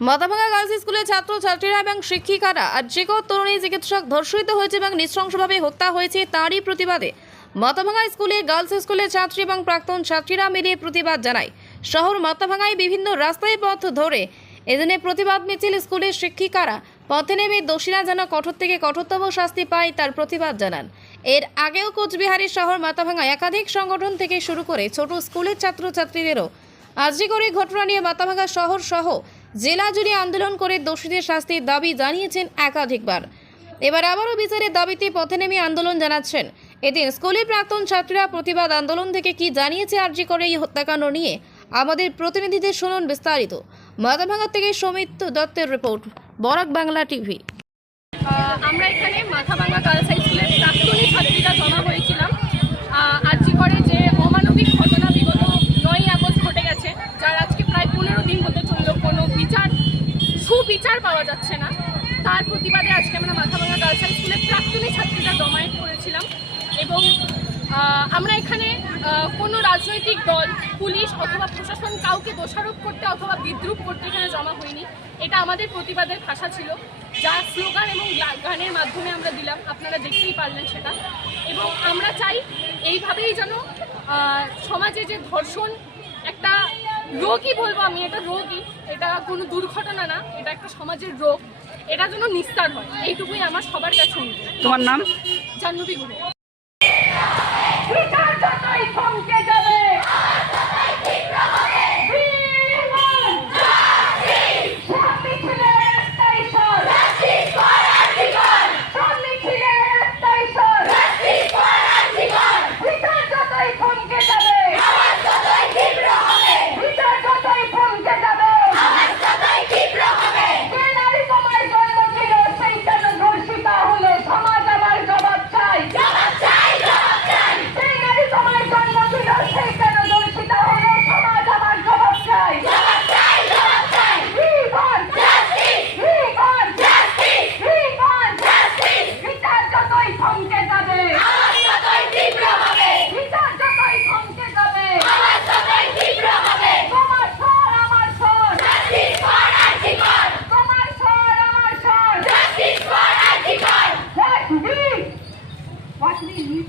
Mathabhanga girls স্কুলের ছাত্র, ছাত্রীরা এবং শিক্ষিকারা আর যে কোনো তরুণী চিকিৎসক ধর্ষিত হয়েছে এবং নৃশংসভাবে হত্যা হয়েছে তারই প্রতিবাদে মাথাভাঙা স্কুলের গার্লস স্কুলের ছাত্রী এবং প্রাক্তন ছাত্রীরা মিলিয়ে প্রতিবাদ জানায়। শহর মাথাভাঙায় বিভিন্ন রাস্তায় পথ ধরে এদিনে প্রতিবাদ মিছিল স্কুলের শিক্ষিকারা পথে নেমে দোষীরা যেন কঠোর থেকে কঠোরতম শাস্তি পায় তার প্রতিবাদ জানান। এর আগেও কোচবিহারের শহর মাথাভাঙা একাধিক সংগঠন থেকে শুরু করে ছোট স্কুলের ছাত্রছাত্রীদেরও আজকে করে ঘটনা নিয়ে মাথাভাঙা শহর সহ জেলা জুড়ে আন্দোলন করে দোষীদের শাস্তির দাবি জানিয়েছেন একাধিকবার। এবার আবারও বিচারের দাবিতে পথে নেমে আন্দোলন জানাচ্ছেন। এদিন স্কুলে প্রাক্তন ছাত্রীরা প্রতিবাদ আন্দোলন থেকে কি জানিয়েছে আরজি করে এই হত্যাকাণ্ড নিয়ে? আমাদের প্রতিনিধিদের শুনুন বিস্তারিত। মাথাভাঙা থেকে সৌমিত্র দত্তের রিপোর্ট, বরাক বাংলা টিভি। আমরা এখানে মাথাভাঙা গার্লস হাই স্কুলের প্রাক্তনী ছাত্রীরা জমা হয়েছিলাম আর্জি করে যে অমানবিক ঘটনা বিগত নয়ই আগস্ট ঘটে গেছে যার আজকে প্রায় পনেরো দিন হতে চলল কোনো বিচার সুবিচার পাওয়া যাচ্ছে না। তার প্রতিবাদে আজকে আমরা মাথাভাঙা গার্লস হাই স্কুলের প্রাক্তনী ছাত্রীরা জমায়েত করেছিলাম এবং আমরা এখানে কোনো রাজনৈতিক দল, পুলিশ অথবা প্রশাসন কাউকে দোষারোপ করতে অথবা বিদ্রুপ করতে এখানে জমা হয়নি। এটা আমাদের প্রতিবাদের ভাষা ছিল, যা স্লোগান এবং গানের মাধ্যমে আমরা দিলাম। আপনারা দেখতেই পারলেন সেটা। এবং আমরা চাই এইভাবেই যেন সমাজে যে ধর্ষণ রোগই বলব আমি এটা রোগই। এটা কোনো দুর্ঘটনা না এটা একটা সমাজের রোগ। এটা যেন নিস্তার হয় এইটুকুই আমার সবার কাছে তোমার নাম? জাহ্নবী গুরু Watch me.